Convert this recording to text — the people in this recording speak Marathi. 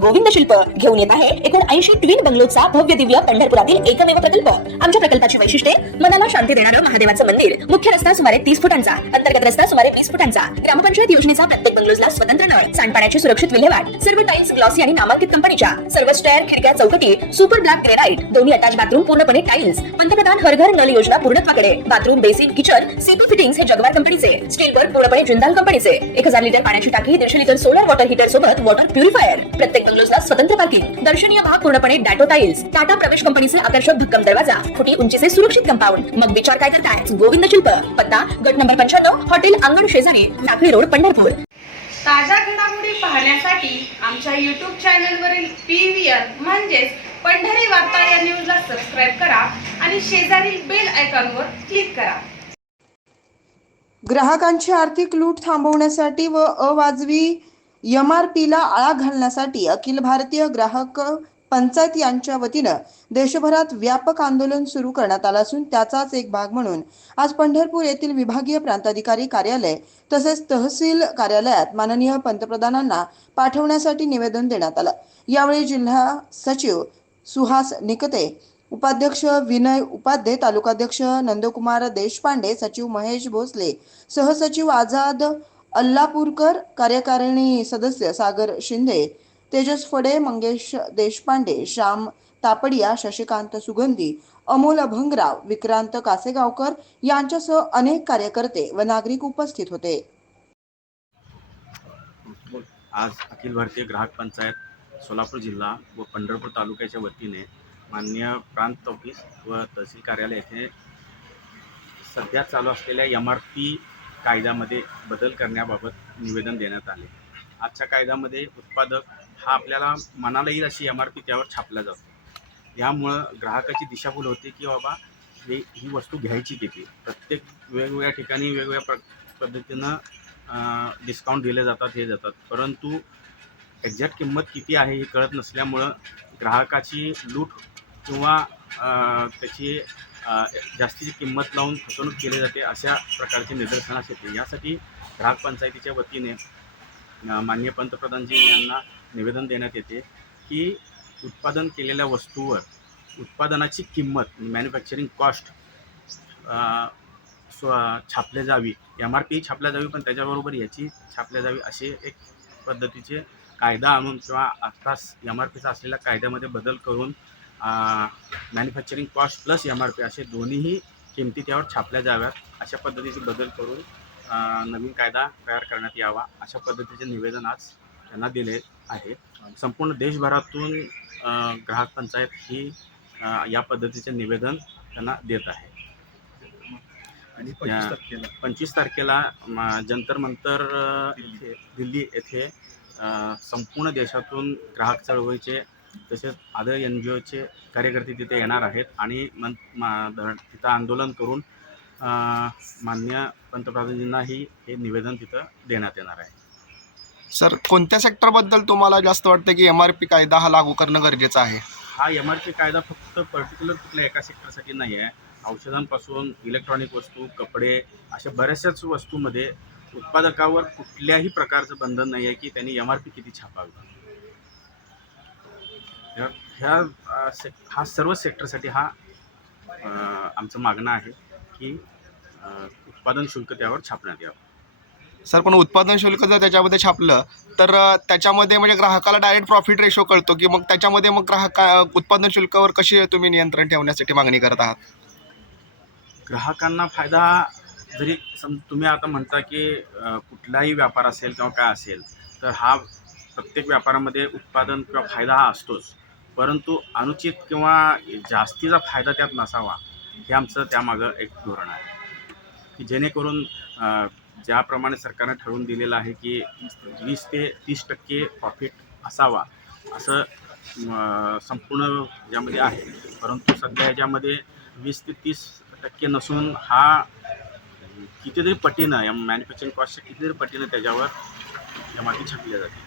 गोविंद शिल्प घेऊन येत आहे एकूण 80 ट्विन बंगलोचा भव्य दिव्य पंढरपुरातील एकमेव प्रकल्प। आमच्या प्रकल्पाची वैशिष्ट्ये मनाला शांती देणारं महादेवाचं मंदिर, मुख्य रस्ता सुमारे 30 फुटांचा, अंतर्गत रस्ता सुमारे 20 फुटांचा, ग्रामपंचायत योजनेचा प्रत्येक बंगलोजला स्वतंत्र नळ, सांडपाण्याची सुरक्षित विल्हेवाट, सर्व टाइल्स ग्लॉसी आणि नामांकित कंपनीच्या, सर्व स्टेअर, खिडक्या, चौकटी सुपर ब्लॅक ग्रेनाइट, दोन्ही अटॅच बाथरूम पूर्णपणे टाइल्स, पंतप्रधान हर घर नल योजना पूर्णत्वाकडे, bathroom, basin, kitchen, CP fittings हे जगवार कंपनीचे, स्टील वर्क पूर्णपणे जिंदाल कंपनीचे, 1000 लिटर पाण्याची टाकी, 150 लिटर सोलर वॉटर हीटर सोबत वॉटर प्युरिफायर, प्रत्येक बंगलोजला स्वतंत्र पार्किंग, दर्शनीय भाग पूर्णपणे डॅटो टाइल्स, टाटा प्रवेश कंपनीचे आकर्षक भक्कम दरवाजा, फुटी उंचीचे सुरक्षित कंपाऊंड। मग विचार काय करताय? गोविंद शिल्प, पत्ता गट नंबर 95, हॉटेल अंगण शेजारी, टाकळी रोड, पंढरपूर। ताज्या घडामोडी पाहण्यासाठी आमच्या YouTube चॅनलवरील PVR म्हणजेच पंढरी वार्ता या न्यूजला सबस्क्राइब करा आणि शेजारील बेल आयकॉनवर क्लिक करा। ग्राहकांची आर्थिक लूट थांबवण्यासाठी व अवाजवी MRPला आळा घालण्यासाठी अखिल भारतीय ग्राहक पंचायत यांच्या वतीनं देशभरात व्यापक आंदोलन सुरू करण्यात आलं असून त्याचाच एक भाग म्हणून आज पंढरपूर येथील विभागीय प्रांताधिकारी कार्यालय तसेच तहसील कार्यालयात माननीय पंतप्रधानांना पाठवण्यासाठी निवेदन देण्यात आलं। यावेळी जिल्हा सचिव सुहास निकते, उपाध्यक्ष विनय उपाध्ये, तालुकाध्यक्ष नंदकुमार देशपांडे, सचिव महेश भोसले, सहसचिव आझाद अल्लापूरकर, कार्यकारिणी सदस्य सागर शिंदे, तेजस फडे, मंगेश देशपांडे, श्याम तापडिया, शशिकांत सुगंधी, अमोल अभंगराव, विक्रांत कासेगावकर यांच्यासह अनेक कार्यकर्ते व नागरिक उपस्थित होते। आज अखिल भारतीय ग्राहक पंचायत सोलापूर जिल्हा व पंढरपूर तालुक्याच्या वतीने माननीय प्रांत ऑफिस व तहसील कार्यालय येथे सध्या चालू असलेल्या MRP कायद्यामध्ये बदल करण्याबाबत निवेदन देण्यात आले। आजच्या कायद्यामध्ये उत्पादक हा आपल्याला मनाला येईल अशी MRP त्यावर छापला जातो। यामुळं ग्राहकाची दिशाभूल होते की बाबा ही वस्तू घ्यायची किती। प्रत्येक वेगवेगळ्या ठिकाणी वेगवेगळ्या पद्धतीनं डिस्काउंट दिले जातात, हे जातात, परंतु एक्झॅक्ट किंमत किती आहे हे कळत नसल्यामुळं ग्राहकाची लूट किंवा त्याची जास्तीची किंमत लावून फसवणूक केली जाते, अशा प्रकारचे निदर्शनास येते। यासाठी ग्राहक पंचायतीच्या वतीने माननीय पंतप्रधानजी यांना निवेदन देण्यात येते की उत्पादन केलेल्या वस्तूवर उत्पादनाची किंमत मॅन्युफॅक्चरिंग कॉस्ट छापल्या जावी, MRP छापल्या जावी, पण त्याच्याबरोबर याची छापल्या जावी असे एक पद्धतीचे कायदा आणून किंवा आत्ताच MRPचा असलेल्या कायद्यामध्ये बदल करून मॅन्युफॅक्चरिंग कॉस्ट प्लस MRP असे दोन्हीही किमती त्यावर छापल्या जाव्यात, अशा पद्धतीचे बदल करून नवीन कायदा तयार करण्यात यावा, अशा पद्धतीचे निवेदन आज त्यांना दिले आहे। संपूर्ण देशभरातून ग्राहक पंचायत ही या पद्धतीचे निवेदन त्यांना देत आहे। आणि 25 तारखेला जंतर मंतर दिल्ली येथे संपूर्ण देशातून ग्राहक चळवळीचे तसेच अदर NGOचे कार्यकर्ते तिथे येणार आहेत आणि तिथं आंदोलन करून माननीय पंतप्रधानांजींनाही हे निवेदन तिथं देण्यात येणार आहे। सर, कोणत्या सेक्टरबद्दल तुम्हाला जास्त वाटतं की MRP कायदा हा लागू करणं गरजेचं आहे? हा MRP कायदा फक्त पर्टिक्युलर कुठल्या एका सेक्टरसाठी नाही आहे। औषधांपासून इलेक्ट्रॉनिक वस्तू, कपडे अशा बऱ्याचशाच वस्तूमध्ये उत्पादकावर कुठल्याही प्रकारचं बंधन नाही आहे की त्यांनी MRP किती छापावी। हा सर्व सेक्टरसाठी हा आमचं मागणं आहे की उत्पादन शुल्क त्यावर छापण्यात यावं। सर, पण उत्पादन शुल्क जर त्याच्यामध्ये छापलं तर त्याच्यामध्ये म्हणजे ग्राहकाला डायरेक्ट प्रॉफिट रेशो कळतो की मग त्याच्यामध्ये मग उत्पादन शुल्कावर कशी तुम्ही नियंत्रण ठेवण्यासाठी मागणी करत आहात? ग्राहकांना फायदा जरी तुम्ही आता म्हणता की कुठलाही व्यापार असेल किंवा काय असेल तर हा प्रत्येक व्यापारामध्ये उत्पादन किंवा फायदा हा असतोच, परंतु अनुचित किंवा जास्तीचा फायदा त्यात नसावा हे आमचं त्यामागं एक धोरण आहे की जेणेकरून ज्याप्रमाणे सरकारने ठरवून दिलेलं आहे की 20 ते 30% प्रॉफिट असावा असं संपूर्ण यामध्ये आहे, परंतु सध्या याच्यामध्ये 20 ते 30% नसून हा कितीतरी पटीनं या मॅन्युफॅक्चरिंग कॉस्टच्या कितीतरी पटीनं त्याच्यावर MRP छापल्या जाते।